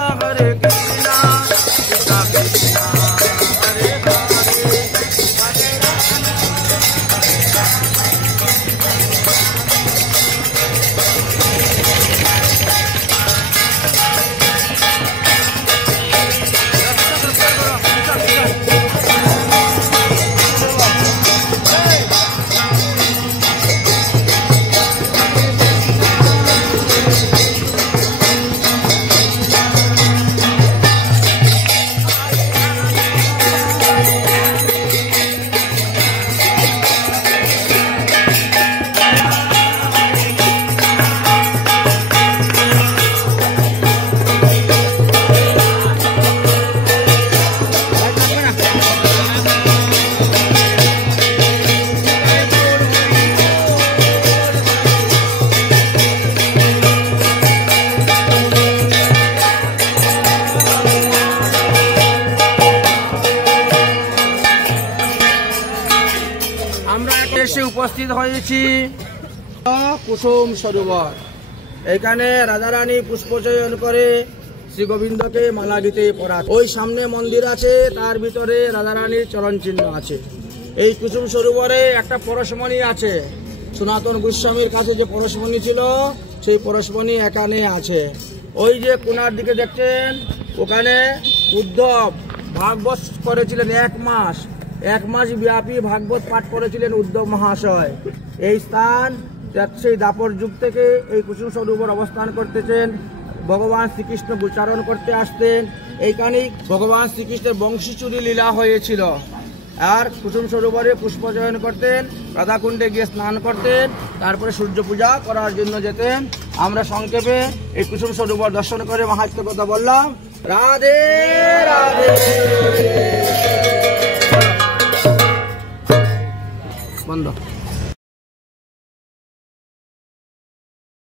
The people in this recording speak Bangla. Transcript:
हरे कृष्णा कृष्णा कृष्णा हरे हरे हरे राम हरे উপস্থিত হয়েছি কুসুম সরোবর। এখানে রাধারানী পুষ্পচয়ন করে শ্রী গোবিন্দকে মালা দিতে পড়া। ওই সামনে মন্দির আছে, তার ভিতরে রাধারানীর চরণ চিহ্ন আছে। এই কুসুম সরোবরে একটা পরশমণি আছে। সনাতন গোস্বামীর কাছে যে পরশমণি ছিল, সেই পরশমণি এখানে আছে। ওই যে কোনার দিকে দেখছেন, ওখানে উদ্ধব ভাগবত করেছিলেন এক মাস ব্যাপী ভাগবত পাঠ করেছিলেন উদ্ধব মহাশয়। এই স্থান সেই দাপর যুগ থেকে এই কুসুম সরোবর অবস্থান করতেছেন। ভগবান শ্রীকৃষ্ণ গোচারণ করতে আসতেন। এইখানেই ভগবান শ্রীকৃষ্ণের বংশীচুরি লীলা হয়েছিল। আর কুসুম সরোবরে পুষ্পচয়ন করতেন, রাধাকুণ্ডে গিয়ে স্নান করতেন, তারপরে সূর্য পূজা করার জন্য যেতেন। আমরা সংক্ষেপে এই কুসুম সরোবর দর্শন করে মাহাত্ম্য কথা বললাম। রাধে রাধে। বন্ধ।